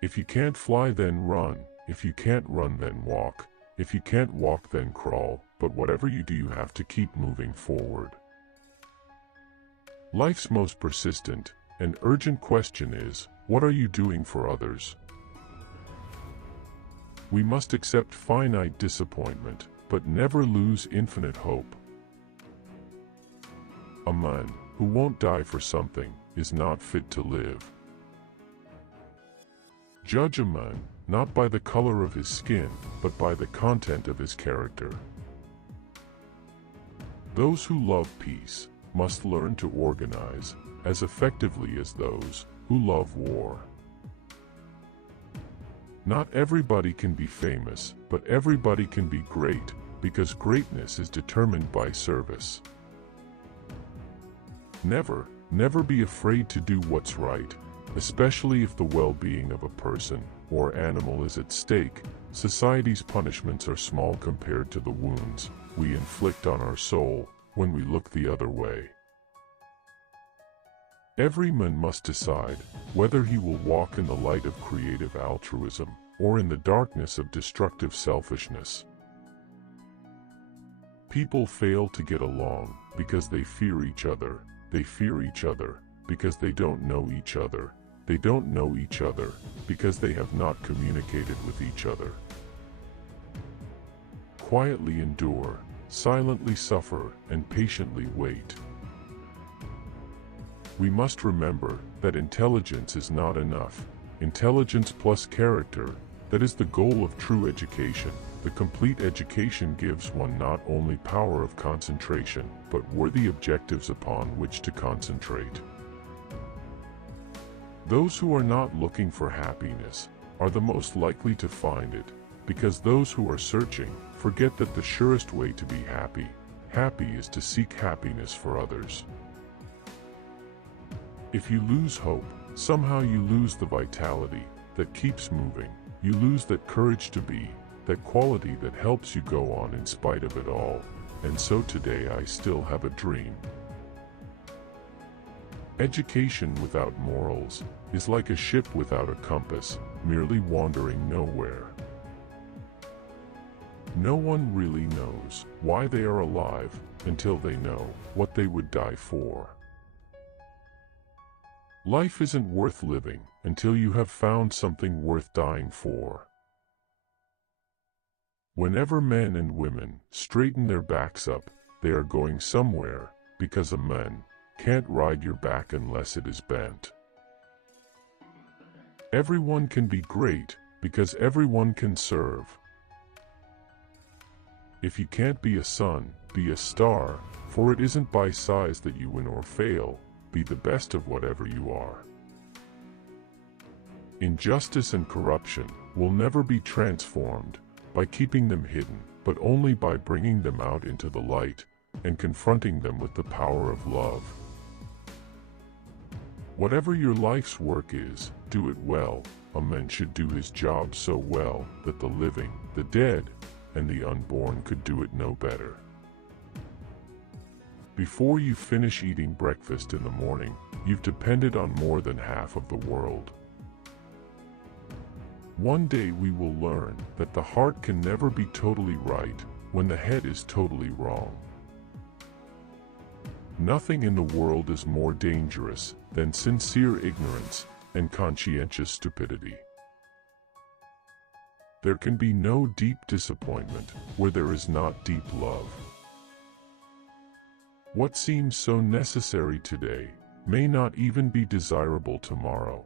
If you can't fly, then run. If you can't run, then walk. If you can't walk, then crawl. But whatever you do, you have to keep moving forward. Life's most persistent and urgent question is, what are you doing for others? We must accept finite disappointment, but never lose infinite hope. A man who won't die for something is not fit to live. Judge a man not by the color of his skin, but by the content of his character. Those who love peace must learn to organize as effectively as those who love war. Not everybody can be famous, but everybody can be great, because greatness is determined by service. Never be afraid to do what's right, especially if the well-being of a person or animal is at stake. Society's punishments are small compared to the wounds we inflict on our soul when we look the other way. Every man must decide whether he will walk in the light of creative altruism or in the darkness of destructive selfishness. People fail to get along because they fear each other. They fear each other because they don't know each other. They don't know each other because they have not communicated with each other. Quietly endure, silently suffer, and patiently wait. We must remember that intelligence is not enough. Intelligence plus character, that is the goal of true education. The complete education gives one not only power of concentration, but worthy objectives upon which to concentrate. Those who are not looking for happiness are the most likely to find it, because those who are searching forget that the surest way to be happy is to seek happiness for others. If you lose hope, somehow you lose the vitality that keeps moving. You lose that courage to be, that quality that helps you go on in spite of it all. And so today I still have a dream. Education without morals is like a ship without a compass, merely wandering nowhere. No one really knows why they are alive until they know what they would die for. Life isn't worth living until you have found something worth dying for. Whenever men and women straighten their backs up, they are going somewhere, because a man can't ride your back unless it is bent. Everyone can be great, because everyone can serve. If you can't be a sun, be a star, for it isn't by size that you win or fail. Be the best of whatever you are. Injustice and corruption will never be transformed by keeping them hidden, but only by bringing them out into the light and confronting them with the power of love. Whatever your life's work is, do it well. A man should do his job so well that the living, the dead, and the unborn could do it no better. Before you finish eating breakfast in the morning, you've depended on more than half of the world. One day we will learn that the heart can never be totally right when the head is totally wrong. Nothing in the world is more dangerous than sincere ignorance and conscientious stupidity. There can be no deep disappointment where there is not deep love. What seems so necessary today may not even be desirable tomorrow.